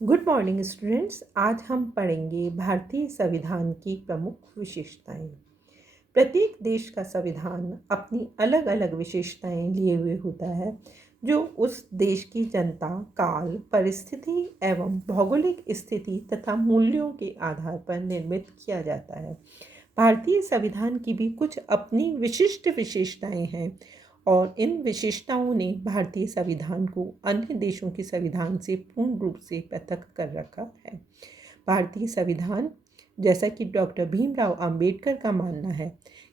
Good morning students. आज हम पढ़ेंगे भारतीय संविधान की प्रमुख विशेषताएं। प्रत्येक देश का संविधान अपनी अलग अलग विशेषताएं लिए हुए होता है, जो उस देश की जनता, काल, परिस्थिति एवं भौगोलिक स्थिति तथा मूल्यों के आधार पर निर्मित किया जाता है। भारतीय संविधान की भी कुछ अपनी विशिष्ट विशेषताएं हैं और इन विशेषताओं ने भारतीय संविधान को अन्य देशों के संविधान से पूर्ण रूप से पृथक कर रखा है। भारतीय संविधान, जैसा कि डॉक्टर भीमराव अंबेडकर का मानना है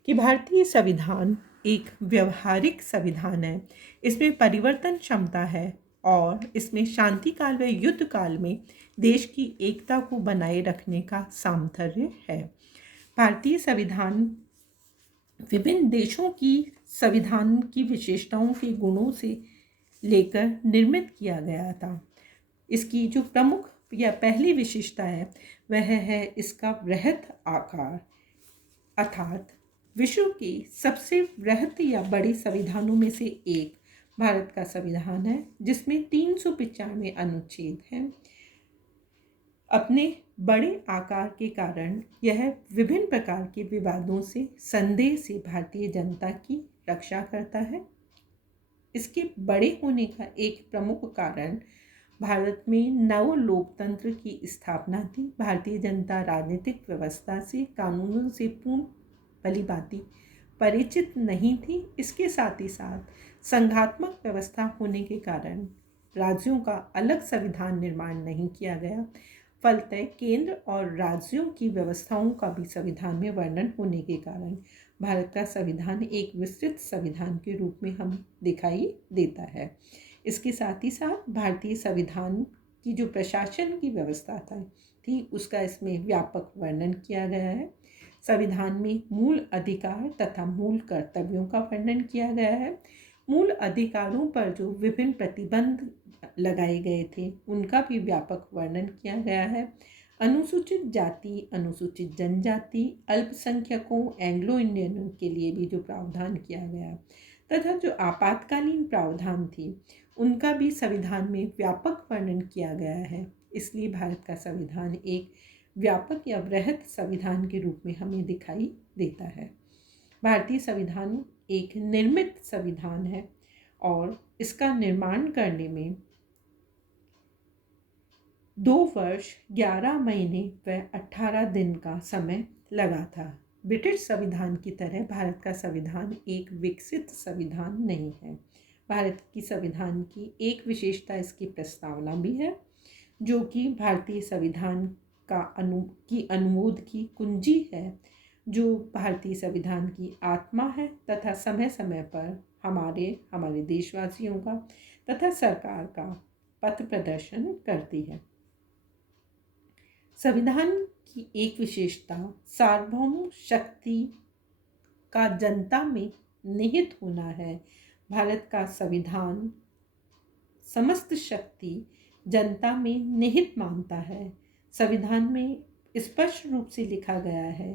कि भारतीय संविधान एक व्यवहारिक संविधान है। इसमें परिवर्तन क्षमता है और इसमें शांति काल व युद्ध काल में देश की एकता को बनाए रखने का सामर्थ्य है। भारतीय संविधान विभिन्न देशों की संविधान की विशेषताओं के गुणों से लेकर निर्मित किया गया था। इसकी जो प्रमुख या पहली विशेषता है वह है इसका वृहत आकार, अर्थात विश्व की सबसे वृहत या बड़ी संविधानों में से एक भारत का संविधान है, जिसमें 395 अनुच्छेद हैं। अपने बड़े आकार के कारण यह विभिन्न प्रकार के विवादों से, संदेह से भारतीय जनता की रक्षा करता है। इसके बड़े होने का एक प्रमुख कारण भारत में नव लोकतंत्र की स्थापना थी। भारतीय जनता राजनीतिक व्यवस्था से, कानूनों से पूर्ण भलीभांति परिचित नहीं थी। इसके साथ ही साथ संघात्मक व्यवस्था होने के कारण राज्यों का अलग संविधान निर्माण नहीं किया गया। फलतः केंद्र और राज्यों की व्यवस्थाओं का भी संविधान में वर्णन होने के कारण भारत का संविधान एक विस्तृत संविधान के रूप में हम दिखाई देता है। इसके साथ ही साथ भारतीय संविधान की जो प्रशासन की व्यवस्था थी उसका इसमें व्यापक वर्णन किया गया है। संविधान में मूल अधिकार तथा मूल कर्तव्यों का वर्णन किया गया है। मूल अधिकारों पर जो विभिन्न प्रतिबंध लगाए गए थे उनका भी व्यापक वर्णन किया गया है। अनुसूचित जाति, अनुसूचित जनजाति, अल्पसंख्यकों, एंग्लो इंडियनों के लिए भी जो प्रावधान किया गया तथा जो आपातकालीन प्रावधान थी उनका भी संविधान में व्यापक वर्णन किया गया है। इसलिए भारत का संविधान एक व्यापक या वृहत संविधान के रूप में हमें दिखाई देता है। भारतीय संविधान एक निर्मित संविधान है और इसका निर्माण करने में 2 वर्ष 11 महीने व 18 दिन का समय लगा था। ब्रिटिश संविधान की तरह भारत का संविधान एक विकसित संविधान नहीं है। भारत की संविधान की एक विशेषता इसकी प्रस्तावना भी है, जो कि भारतीय संविधान का अनुमोद की कुंजी है, जो भारतीय संविधान की आत्मा है तथा समय समय पर हमारे देशवासियों का तथा सरकार का पथ प्रदर्शन करती है। संविधान की एक विशेषता सार्वभौम शक्ति का जनता में निहित होना है। भारत का संविधान समस्त शक्ति जनता में निहित मानता है। संविधान में स्पष्ट रूप से लिखा गया है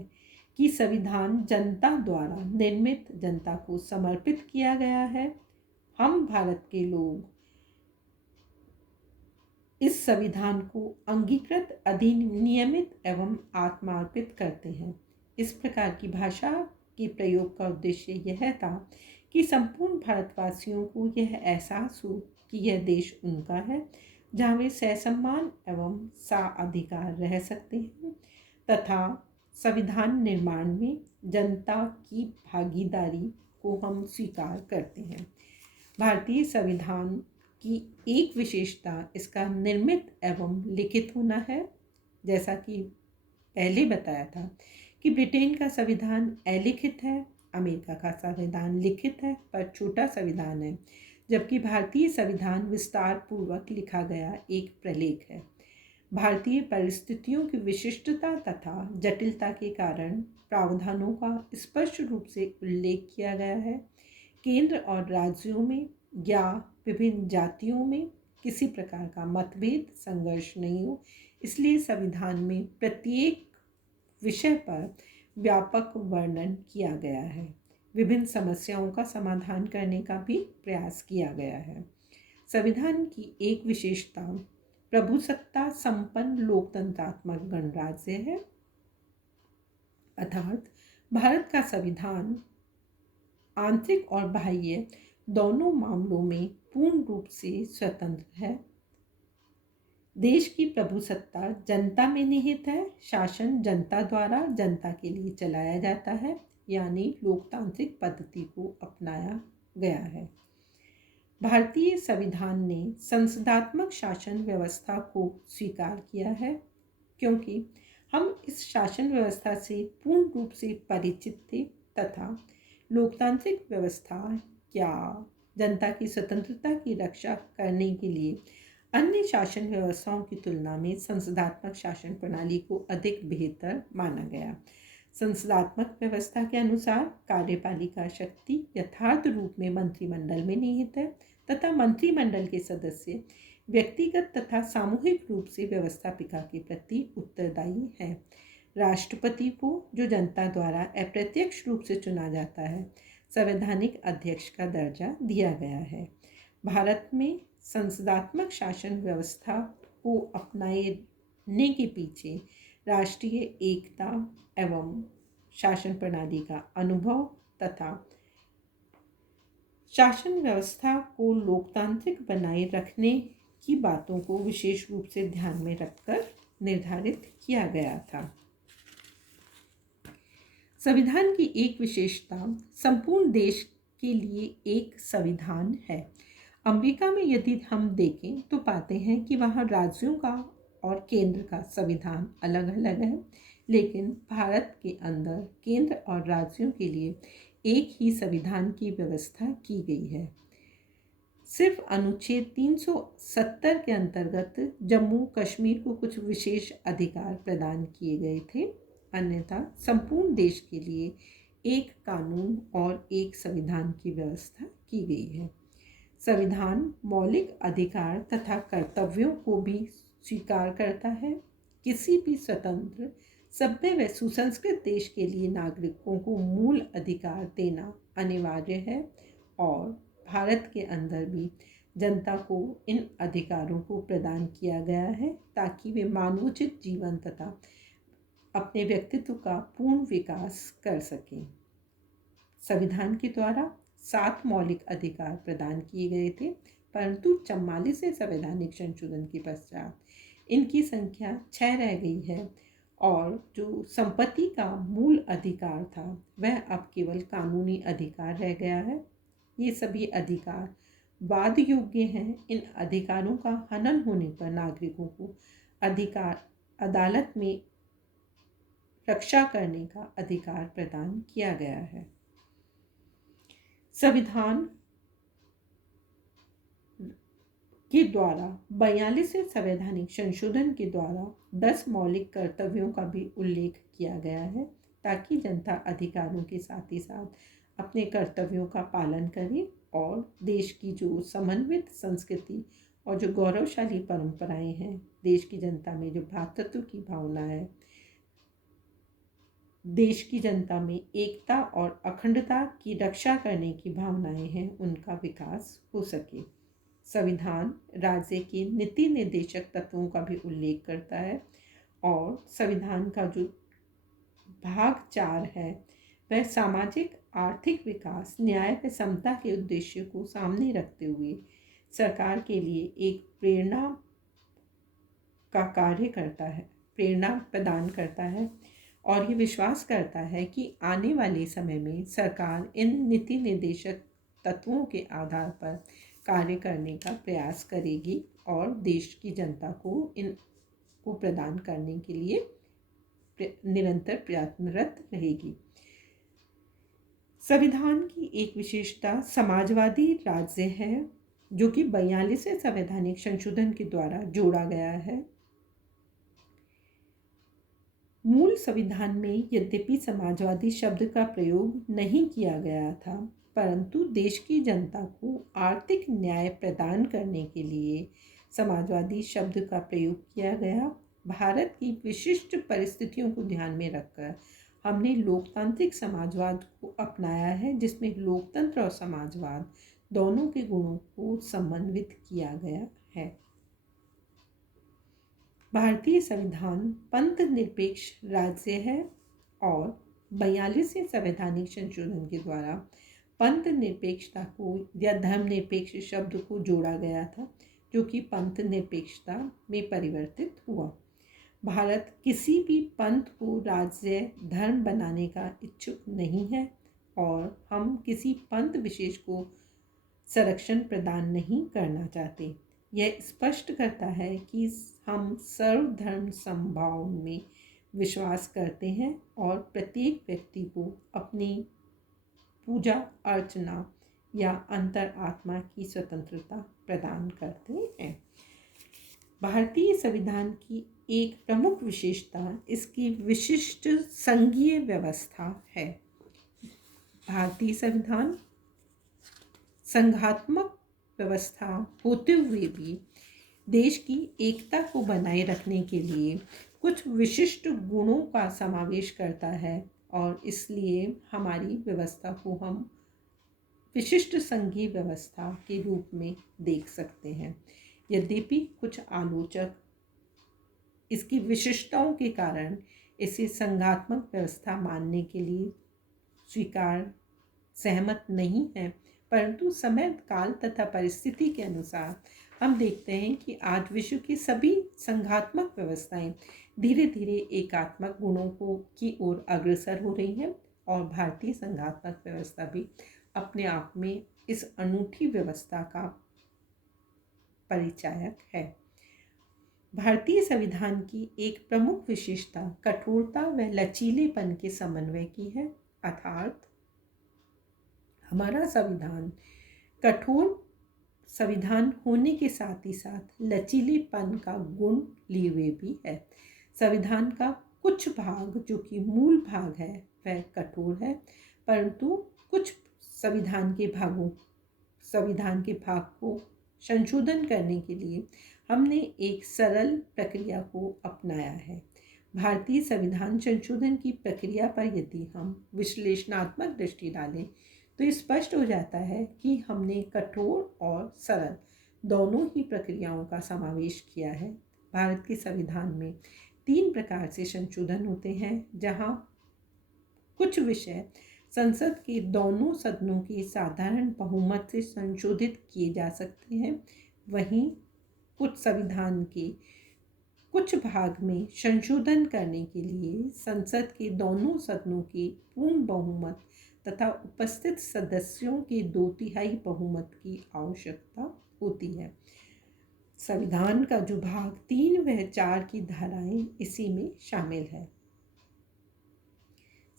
कि संविधान जनता द्वारा निर्मित, जनता को समर्पित किया गया है। हम भारत के लोग इस संविधान को अंगीकृत, अधिनियमित एवं आत्मार्पित करते हैं। इस प्रकार की भाषा के प्रयोग का उद्देश्य यह था कि संपूर्ण भारतवासियों को यह एहसास हो कि यह देश उनका है, जहाँ वे ससम्मान एवं साअधिकार रह सकते हैं तथा संविधान निर्माण में जनता की भागीदारी को हम स्वीकार करते हैं। भारतीय संविधान की एक विशेषता इसका निर्मित एवं लिखित होना है। जैसा कि पहले बताया था कि ब्रिटेन का संविधान अलिखित है, अमेरिका का संविधान लिखित है पर छोटा संविधान है, जबकि भारतीय संविधान विस्तार पूर्वक लिखा गया एक प्रलेख है। भारतीय परिस्थितियों की विशिष्टता तथा जटिलता के कारण प्रावधानों का स्पष्ट रूप से उल्लेख किया गया है। केंद्र और राज्यों में या विभिन्न जातियों में किसी प्रकार का मतभेद, संघर्ष नहीं हो, इसलिए संविधान में प्रत्येक विषय पर व्यापक वर्णन किया गया है। विभिन्न समस्याओं का समाधान करने का भी प्रयास किया गया है। संविधान की एक विशेषता प्रभुसत्ता संपन्न लोकतंत्रात्मक गणराज्य है, अर्थात भारत का संविधान आंतरिक और बाह्य दोनों मामलों में पूर्ण रूप से स्वतंत्र है। देश की प्रभुसत्ता जनता में निहित है। शासन जनता द्वारा जनता के लिए चलाया जाता है, यानी लोकतांत्रिक पद्धति को अपनाया गया है। भारतीय संविधान ने संसदात्मक शासन व्यवस्था को स्वीकार किया है, क्योंकि हम इस शासन व्यवस्था से पूर्ण रूप से परिचित थे तथा लोकतांत्रिक व्यवस्था या जनता की स्वतंत्रता की रक्षा करने के लिए अन्य शासन व्यवस्थाओं की तुलना में संसदात्मक शासन प्रणाली को अधिक बेहतर माना गया। संसदात्मक व्यवस्था के अनुसार कार्यपालिका शक्ति यथार्थ रूप में मंत्रिमंडल में निहित है तथा मंत्रिमंडल के सदस्य व्यक्तिगत तथा सामूहिक रूप से व्यवस्थापिका के प्रति उत्तरदायी हैं। राष्ट्रपति को, जो जनता द्वारा अप्रत्यक्ष रूप से चुना जाता है, संवैधानिक अध्यक्ष का दर्जा दिया गया है। भारत में संसदात्मक शासन व्यवस्था को अपनाने के पीछे राष्ट्रीय एकता एवं शासन प्रणाली का अनुभव तथा शासन व्यवस्था को लोकतांत्रिक बनाए रखने की बातों को विशेष रूप से ध्यान में रखकर निर्धारित किया गया था। संविधान की एक विशेषता संपूर्ण देश के लिए एक संविधान है। अमेरिका में यदि हम देखें तो पाते हैं कि वहाँ राज्यों का और केंद्र का संविधान अलग अलग है, लेकिन भारत के अंदर केंद्र और राज्यों के लिए एक ही संविधान की व्यवस्था की गई है। सिर्फ अनुच्छेद 370 के अंतर्गत जम्मू कश्मीर को कुछ विशेष अधिकार प्रदान किए गए थे, अन्यथा संपूर्ण देश के लिए एक कानून और एक संविधान की व्यवस्था की गई है। संविधान मौलिक अधिकार तथा कर्तव्यों को भी स्वीकार करता है। किसी भी स्वतंत्र, सभ्य व सुसंस्कृत देश के लिए नागरिकों को मूल अधिकार देना अनिवार्य है और भारत के अंदर भी जनता को इन अधिकारों को प्रदान किया गया है ताकि वे मानवोचित जीवन तथा अपने व्यक्तित्व का पूर्ण विकास कर सकें। संविधान के द्वारा 7 मौलिक अधिकार प्रदान किए गए थे, परंतु 44वें संवैधानिक संशोधन के पश्चात इनकी संख्या 6 रह गई है और जो संपत्ति का मूल अधिकार था वह अब केवल कानूनी अधिकार रह गया है। ये सभी अधिकार वाद योग्य हैं। इन अधिकारों का हनन होने पर नागरिकों को अदालत में रक्षा करने का अधिकार प्रदान किया गया है। संविधान के द्वारा 42वें संवैधानिक संशोधन के द्वारा 10 मौलिक कर्तव्यों का भी उल्लेख किया गया है ताकि जनता अधिकारों के साथ ही साथ अपने कर्तव्यों का पालन करे और देश की जो समन्वित संस्कृति और जो गौरवशाली परंपराएं हैं, देश की जनता में जो भ्रातृत्व की भावना है, देश की जनता में एकता और अखंडता की रक्षा करने की भावनाएं हैं, उनका विकास हो सके। संविधान राज्य के नीति निर्देशक तत्वों का भी उल्लेख करता है और संविधान का जो भाग 4 है वह सामाजिक आर्थिक विकास, न्याय व समता के उद्देश्य को सामने रखते हुए सरकार के लिए एक प्रेरणा का कार्य करता है, प्रेरणा प्रदान करता है और ये विश्वास करता है कि आने वाले समय में सरकार इन नीति निर्देशक तत्वों के आधार पर कार्य करने का प्रयास करेगी और देश की जनता को इनको प्रदान करने के लिए निरंतर प्रयत्नरत रहेगी। संविधान की एक विशेषता समाजवादी राज्य है, जो कि 42वें संवैधानिक संशोधन के द्वारा जोड़ा गया है। मूल संविधान में यद्यपि समाजवादी शब्द का प्रयोग नहीं किया गया था, परंतु देश की जनता को आर्थिक न्याय प्रदान करने के लिए समाजवादी शब्द का प्रयोग किया गया। भारत की विशिष्ट परिस्थितियों को ध्यान में रखकर हमने लोकतांत्रिक समाजवाद को अपनाया है, जिसमें लोकतंत्र और समाजवाद दोनों के गुणों को समन्वित किया गया है। भारतीय संविधान पंथ निरपेक्ष राज्य है और 42वें संवैधानिक संशोधन के द्वारा पंथ निरपेक्षता को या धर्मनिरपेक्ष शब्द को जोड़ा गया था, जो कि पंथ निरपेक्षता में परिवर्तित हुआ। भारत किसी भी पंथ को राज्य धर्म बनाने का इच्छुक नहीं है और हम किसी पंथ विशेष को संरक्षण प्रदान नहीं करना चाहते। यह स्पष्ट करता है कि हम सर्वधर्म समभाव में विश्वास करते हैं और प्रत्येक व्यक्ति को अपनी पूजा अर्चना या अंतर आत्मा की स्वतंत्रता प्रदान करते हैं। भारतीय संविधान की एक प्रमुख विशेषता इसकी विशिष्ट संघीय व्यवस्था है। भारतीय संविधान संघात्मक व्यवस्था होते हुए भी देश की एकता को बनाए रखने के लिए कुछ विशिष्ट गुणों का समावेश करता है और इसलिए हमारी व्यवस्था को हम विशिष्ट संघीय व्यवस्था के रूप में देख सकते हैं। यद्यपि कुछ आलोचक इसकी विशिष्टताओं के कारण इसे संघात्मक व्यवस्था मानने के लिए सहमत नहीं है, परंतु समय काल तथा परिस्थिति के अनुसार हम देखते हैं कि आज विश्व की सभी संघात्मक व्यवस्थाएं धीरे धीरे एकात्मक गुणों की ओर अग्रसर हो रही हैं और भारतीय संघात्मक व्यवस्था भी अपने आप में इस अनूठी व्यवस्था का परिचायक है। भारतीय संविधान की एक प्रमुख विशेषता कठोरता व लचीलेपन के समन्वय की है, अर्थात हमारा संविधान कठोर संविधान होने के साथ ही साथ लचीलेपन का गुण लिए हुए भी है। संविधान का कुछ भाग जो कि मूल भाग है वह कठोर है, परंतु कुछ संविधान के भाग को संशोधन करने के लिए हमने एक सरल प्रक्रिया को अपनाया है। भारतीय संविधान संशोधन की प्रक्रिया पर यदि हम विश्लेषणात्मक दृष्टि डालें तो स्पष्ट हो जाता है कि हमने कठोर और सरल दोनों ही प्रक्रियाओं का समावेश किया है। भारत के संविधान में 3 प्रकार से संशोधन होते हैं, जहां कुछ विषय संसद के दोनों सदनों के साधारण बहुमत से संशोधित किए जा सकते हैं, वहीं कुछ संविधान के कुछ भाग में संशोधन करने के लिए संसद के दोनों सदनों के पूर्ण बहुमत तथा उपस्थित सदस्यों के 2/3 बहुमत की आवश्यकता होती है। संविधान का जो भाग 3 व 4 की धाराएं इसी में शामिल है।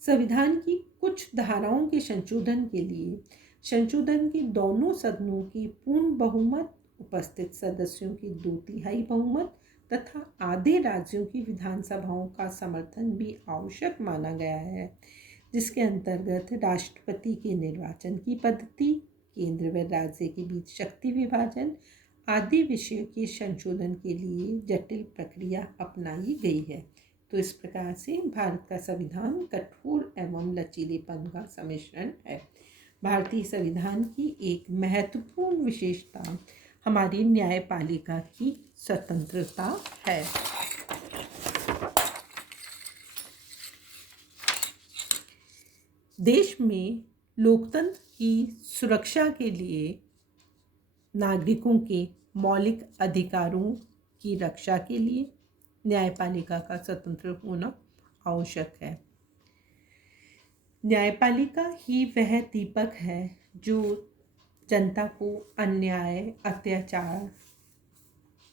संविधान की कुछ धाराओं के संशोधन के लिए संशोधन के दोनों सदनों की पूर्ण बहुमत, उपस्थित सदस्यों की 2/3 बहुमत तथा आधे राज्यों की विधानसभाओं का समर्थन भी आवश्यक माना गया है, जिसके अंतर्गत राष्ट्रपति के निर्वाचन की पद्धति, केंद्र व राज्य के बीच शक्ति विभाजन आदि विषयों के संशोधन के लिए जटिल प्रक्रिया अपनाई गई है। तो इस प्रकार से भारत का संविधान कठोर एवं लचीलेपन का सम्मिश्रण है। भारतीय संविधान की एक महत्वपूर्ण विशेषता हमारी न्यायपालिका की स्वतंत्रता है। देश में लोकतंत्र की सुरक्षा के लिए नागरिकों के मौलिक अधिकारों की रक्षा के लिए न्यायपालिका का स्वतंत्र होना आवश्यक है। न्यायपालिका ही वह दीपक है जो जनता को अन्याय, अत्याचार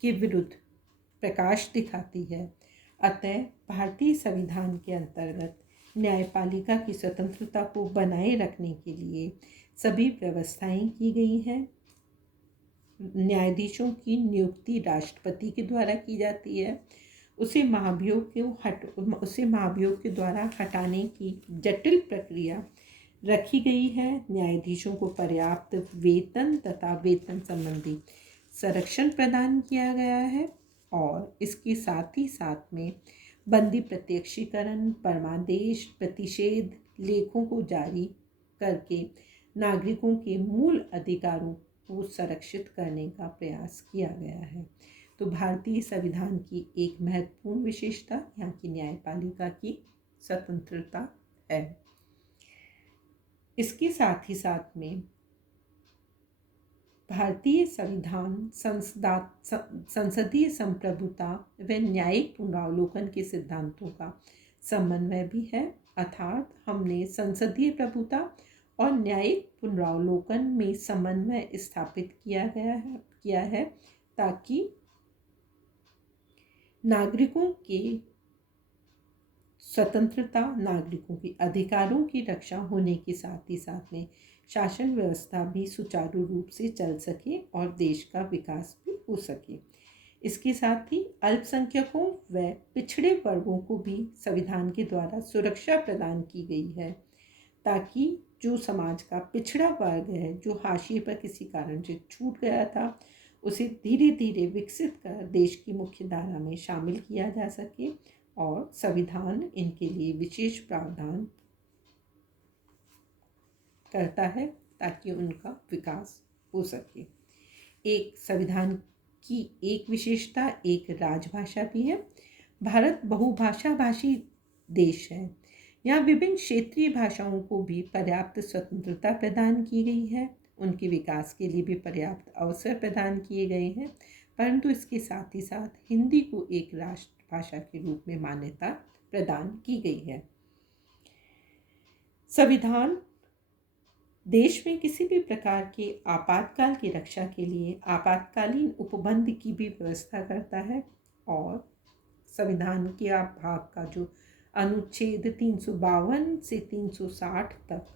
के विरुद्ध प्रकाश दिखाती है। अतः भारतीय संविधान के अंतर्गत न्यायपालिका की स्वतंत्रता को बनाए रखने के लिए सभी व्यवस्थाएं की गई हैं। न्यायाधीशों की नियुक्ति राष्ट्रपति के द्वारा की जाती है। उसे महाभियोग के द्वारा हटाने की जटिल प्रक्रिया रखी गई है। न्यायाधीशों को पर्याप्त वेतन तथा वेतन संबंधी संरक्षण प्रदान किया गया है और इसके साथ ही साथ में बंदी प्रत्यक्षीकरण, परमादेश, प्रतिषेध लेखों को जारी करके नागरिकों के मूल अधिकारों को संरक्षित करने का प्रयास किया गया है। तो भारतीय संविधान की एक महत्वपूर्ण विशेषता यहाँ की न्यायपालिका की स्वतंत्रता है। इसके साथ ही साथ में भारतीय संविधान संसदीय संप्रभुता व न्यायिक पुनरावलोकन के सिद्धांतों का समन्वय भी है। अर्थात हमने संसदीय प्रभुता और न्यायिक पुनरावलोकन में समन्वय स्थापित किया है ताकि नागरिकों के स्वतंत्रता, नागरिकों के अधिकारों की रक्षा होने के साथ ही साथ में शासन व्यवस्था भी सुचारू रूप से चल सके और देश का विकास भी हो सके। इसके साथ ही अल्पसंख्यकों व पिछड़े वर्गों को भी संविधान के द्वारा सुरक्षा प्रदान की गई है ताकि जो समाज का पिछड़ा वर्ग है, जो हाशिए पर किसी कारण से छूट गया था, उसे धीरे धीरे विकसित कर देश की मुख्य धारा में शामिल किया जा सके और संविधान इनके लिए विशेष प्रावधान करता है ताकि उनका विकास हो सके। एक संविधान की एक विशेषता एक राजभाषा भी है। भारत बहुभाषा भाषी देश है। यहाँ विभिन्न क्षेत्रीय भाषाओं को भी पर्याप्त स्वतंत्रता प्रदान की गई है, उनके विकास के लिए भी पर्याप्त अवसर प्रदान किए गए हैं, परंतु इसके साथ ही साथ हिंदी को एक राष्ट्रभाषा के रूप में मान्यता प्रदान की गई है। संविधान देश में किसी भी प्रकार के आपातकाल की रक्षा के लिए आपातकालीन उपबंध की भी व्यवस्था करता है और संविधान के भाग का जो अनुच्छेद 352 से 360 तक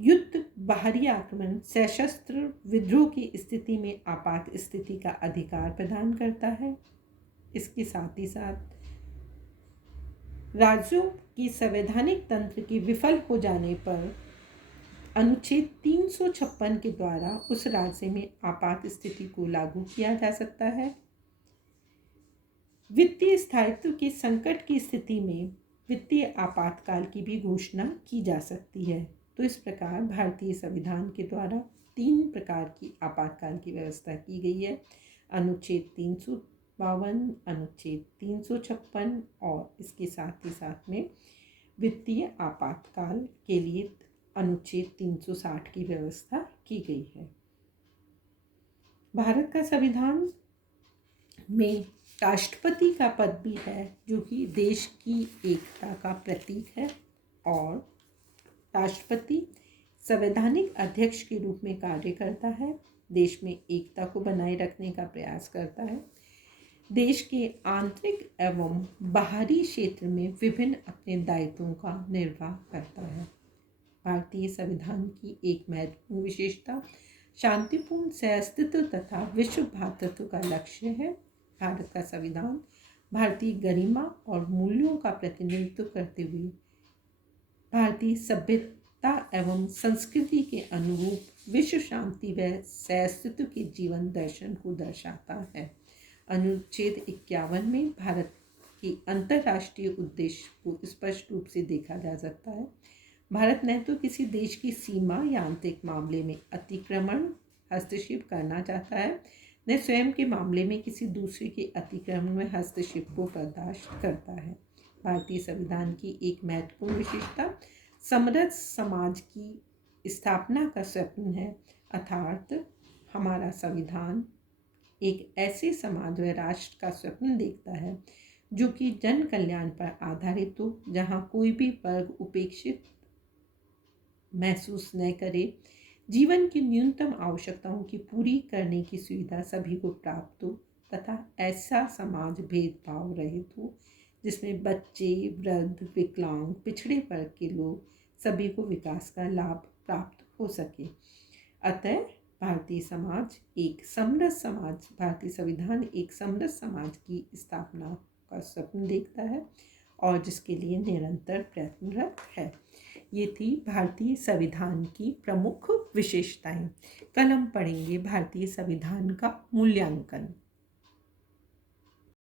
युद्ध, बाहरी आक्रमण, सशस्त्र विद्रोह की स्थिति में आपात स्थिति का अधिकार प्रदान करता है। इसके साथ ही साथ राज्यों की संवैधानिक तंत्र के विफल हो जाने पर अनुच्छेद 356 के द्वारा उस राज्य में आपात स्थिति को लागू किया जा सकता है। वित्तीय स्थायित्व के संकट की स्थिति में वित्तीय आपातकाल की भी घोषणा की जा सकती है। तो इस प्रकार भारतीय संविधान के द्वारा 3 प्रकार की आपातकाल की व्यवस्था की गई है। अनुच्छेद 352, अनुच्छेद 356 और इसके साथ ही साथ में वित्तीय आपातकाल के लिए अनुच्छेद 360 की व्यवस्था की गई है। भारत का संविधान में राष्ट्रपति का पद भी है जो कि देश की एकता का प्रतीक है और राष्ट्रपति संवैधानिक अध्यक्ष के रूप में कार्य करता है, देश में एकता को बनाए रखने का प्रयास करता है, देश के आंतरिक एवं बाहरी क्षेत्र में विभिन्न अपने दायित्वों का निर्वाह करता है। भारतीय संविधान की एक महत्वपूर्ण विशेषता शांतिपूर्ण सहअस्तित्व तथा विश्व भ्रातृत्व का लक्ष्य है। भारत का संविधान भारतीय गरिमा और मूल्यों का प्रतिनिधित्व करते हुए भारतीय सभ्यता एवं संस्कृति के अनुरूप विश्व शांति व सहअस्तित्व के जीवन दर्शन को दर्शाता है। अनुच्छेद 51 में भारत के अंतर्राष्ट्रीय उद्देश्य को स्पष्ट रूप से देखा जा सकता है। भारत न तो किसी देश की सीमा या आंतरिक मामले में अतिक्रमण हस्तक्षेप करना चाहता है, न स्वयं के मामले में किसी दूसरे के अतिक्रमण में हस्तक्षेप को बर्दाश्त करता है। भारतीय संविधान की एक महत्वपूर्ण विशेषता समृद्ध समाज की स्थापना का स्वप्न है, अर्थात हमारा संविधान एक ऐसे समाज व राष्ट्र का स्वप्न देखता है जो कि जन कल्याण पर आधारित हो, जहाँ कोई भी वर्ग उपेक्षित महसूस न करे, जीवन की न्यूनतम आवश्यकताओं की पूरी करने की सुविधा सभी को प्राप्त हो तथा ऐसा समाज भेदभाव रहित हो जिसमें बच्चे, वृद्ध, विकलांग, पिछड़े वर्ग के लोग सभी को विकास का लाभ प्राप्त हो सके। अतः भारतीय संविधान एक समृद्ध समाज की स्थापना का स्वप्न देखता है और जिसके लिए निरंतर प्रयत्नरत है। ये थी भारतीय संविधान की प्रमुख विशेषताएं। कल हम पढ़ेंगे भारतीय संविधान का मूल्यांकन।